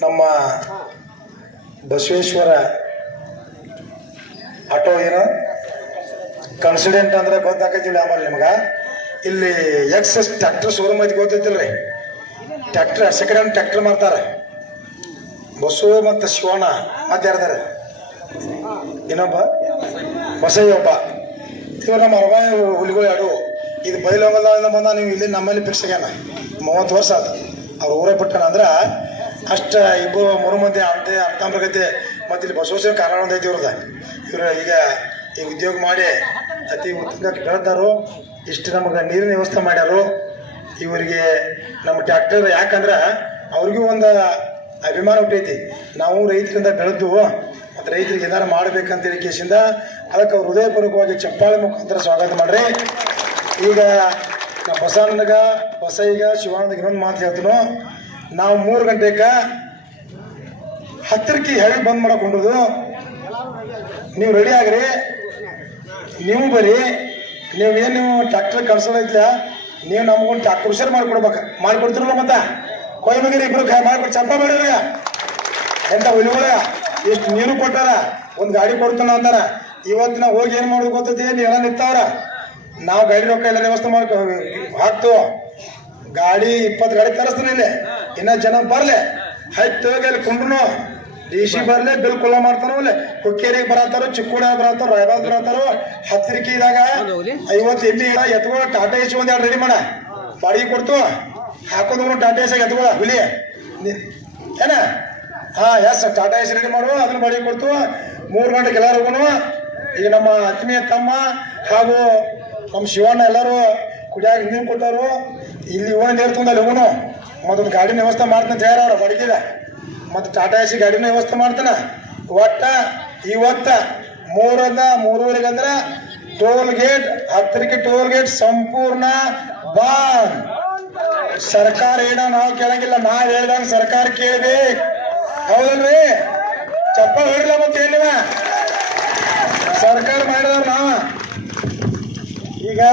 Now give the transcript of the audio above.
ನಮ್ಮ ಬಸವೇಶ್ವರ ಆಟೋ ಏನೋ? ಕನ್ಸಿಡೆಂಟ್ ಅಂದ್ರೆ ಗೊತ್ತಾಕತಿಲ್ಲ ಆಮೇಲೆ ನಿಮ್ಗೆ. ಇಲ್ಲಿ ಎಕ್ಸ್ ಟ್ರ್ಯಾಕ್ಟರ್ ಶೋರೂಮ್ ಐತಿ ಗೊತ್ತೈತಿಲ್ರಿ ಟ್ರ್ಯಾಕ್ಟರ್ ಸೆಕೆಂಡ್ ಹ್ಯಾಂಡ್ ಟ್ರ್ಯಾಕ್ಟರ್ ಮಾಡ್ತಾರೆ ಬಸ್ಸು ಮತ್ತು ಶಿವಣ ಮತ್ತೆ ಯಾರ್ದಾರೆ? ಇನ್ನೊಬ್ಬ? ಬಸಯ್ಯ ಒಬ್ಬ ಇವ್ರು ನಮ್ಮ ಅರಮಾಯ ಹುಲಿಗಳು ಎರಡು ಇದು ಬೈಲೋಗಲ್ಲ ಬಂದ ನೀವು ಇಲ್ಲಿ ನಮ್ಮಲ್ಲಿ ಫಿಕ್ಸ್ ಮೂವತ್ತು ವರ್ಷ ಆದ ಅವ್ರು ಊರೇ ಪಟ್ಟಣ ಅಂದ್ರೆ ಅಷ್ಟ ಇಬ್ಬರು ಮೂರು ಮಂದಿ ಅಂತೆ ಅಂತಂಬ್ರಗತಿ ಮತ್ತು ಇಲ್ಲಿ ಬಸವೇಶ್ವರ ಕಾರಣ ಒಂದು ಐತಿ ಇವ್ರದ. ಇವ್ರು ಈಗ ಈ ಉದ್ಯೋಗ ಮಾಡಿ ಅತಿ ಉತ್ತಮ ಬೆಳೆದಾರು, ಇಷ್ಟು ನಮಗೆ ನೀರಿನ ವ್ಯವಸ್ಥೆ ಮಾಡ್ಯಾರು. ಇವರಿಗೆ ನಮ್ಮ ಟ್ಯಾಕ್ಟರ್ ಯಾಕಂದ್ರೆ ಅವ್ರಿಗೂ ಒಂದು ಅಭಿಮಾನ ಹುಟ್ಟೈತಿ. ನಾವು ರೈತರಿಂದ ಬೆಳೆದು ಮತ್ತು ರೈತರಿಗೆ ಏನಾರು ಮಾಡ್ಬೇಕಂತೇಳಿ ಕೇಸಿಂದ ಅದಕ್ಕೆ ಅವ್ರು ಹೃದಯಪೂರ್ವಕವಾಗಿ ಚಪ್ಪಾಳೆ ಮುಖಾಂತರ ಸ್ವಾಗತ ಮಾಡ್ರಿ. ಈಗ ನಮ್ಮ ಬಸವಣ್ಣಗ ಬಸಯ್ಯಗ ಶಿವಾನಂದಗ ಇನ್ನೊಂದು ಮಾತು ಹೇಳ್ತೀನೋ. ನಾವು ಮೂರು ಗಂಟೆಗ ಹತ್ತಿರಕ್ಕೆ ಹೇಳಿ ಬಂದ್ ಮಾಡಕ್ ಹೊಂಡುದು ನೀವು ರೆಡಿ ಆಗ್ರಿ? ನೀವು ಬರ್ರಿ ನೀವು ಟ್ರ್ಯಾಕ್ಟರ್ ಕಳ್ಸೋದೈತ್ಲ ನೀವು ನಮಗೊಂದು ಟ್ಯಾಕ್ಟರ್ ಹುಷಾರು ಮಾಡಿಕೊಡ್ಬೇಕು. ಮಾಡಿಕೊಡ್ತಿರಲ್ಲ ಮತ್ತೆ? ಕೊಯ್ ಮಗಿರಿ ಇಬ್ರು ಕೈ ಮಾಡಿಕೊಡಿ ಚಂಪ ಮಾಡಿರ ಎಂತ ಹುಲಿಗಳ ಎಷ್ಟು ನೀರು ಕೊಟ್ಟಾರ? ಒಂದು ಗಾಡಿ ಕೊಡ್ತಾನ ಅಂತಾರ. ಇವತ್ತು ನಾವು ಹೋಗಿ ಏನು ಮಾಡೋದು ಗೊತ್ತೈತಿ? ಎಲ್ಲ ನಿಂತಾವ್ರ? ನಾವು ಗಾಡಿ ರೊಕ್ಕ ಇಲ್ಲ ವ್ಯವಸ್ಥೆ ಮಾಡ್ಕೊ ಹಾಕ್ತು. ಗಾಡಿ ಇಪ್ಪತ್ತು ಗಾಡಿ ತರಿಸ್ತೀನಿ ಇಲ್ಲಿ. ಇನ್ನ ಜನ ಬರ್ಲೆ. ಹೈತ್ ಅಲ್ಲಿ ಕುಂಡ್ರು ಡಿ ಸಿ ಬರ್ಲೆ, ಬಿಲ್ ಕುಲ ಮಾಡ್ತಾರೋ ಅಲ್ಲಿ ಹುಕ್ಕೇರಿಗೆ ಬರತ್ತಾರೋ ಚಿಕ್ಕೂಡ ಬರತ್ತಾರೋ ರಾಯಬಾದ್ ಬರತ್ತಾರೋ, ಹತ್ತಿರಕ್ಕೆ ಇದಾಗ ಐವತ್ತು ಎಮ್ಮಿ ಎತ್ಕೋ ಟಾಟಾ ಎಸಿ ಒಂದ್ ಎರಡು ರೆಡಿ ಮಾಡ. ಬಾಡಿಗೆ ಕೊಡ್ತು. ಹಾಕೋದು ಟಾಟಾ ಎಸಿ ಎತ್ಕೋ ಹುಲಿ. ಏನ? ಹಾ, ಎಸ್, ಟಾಟಾ ಎಸಿ ರೆಡಿ ಮಾಡುವ ಅದನ್ನ ಬಾಡಿಗೆ ಕೊಡ್ತು. ಮೂರು ಗಂಟೆಗೆ ಎಲ್ಲರೂ ಈಗ ನಮ್ಮ ಆತ್ಮೀಯ ತಮ್ಮ ಹಾಗೂ ನಮ್ಮ ಶಿವಣ್ಣ ಎಲ್ಲರೂ ಕುಡಿಯಾಗ ನೀರು ಕೊಟ್ಟರು ಇಲ್ಲಿ ಇವನ ನೀರು ತುಂಬಲ್ಲ ಇವನು. ಮತ್ತೊಂದು ಗಾಡಿನ ವ್ಯವಸ್ಥೆ ಮಾಡ್ತಾನೆ ತಯಾರವ್ರ ಬಡಗಿದ ಮತ್ತು ಟಾಟಾ ಎಸಿ ಗಾಡಿನ ವ್ಯವಸ್ಥೆ ಮಾಡ್ತಾನೆ. ಒಟ್ಟ ಇವತ್ತ ಮೂರದ ಮೂರುವರೆಗೆ ಅಂದ್ರೆ ಟೋಲ್ ಗೇಟ್ ಹತ್ತರಿಗೆ ಟೋಲ್ ಗೇಟ್ ಸಂಪೂರ್ಣ ಬಾಂದ್. ಸರ್ಕಾರ ಏನ ನಾವು ಕೇಳಂಗಿಲ್ಲ, ನಾವು ಹೇಳ್ದಂಗ ಸರ್ಕಾರ ಕೇಳಿದೆ ಹೌದಲ್ರಿ? ಚಪ್ಪ ಹೇಳಿಲ್ಲ ಮತ್ತೆ ಏನಿವ ಸರ್ಕಾರ ಮಾಡಿದವ್ರು ನಾವ.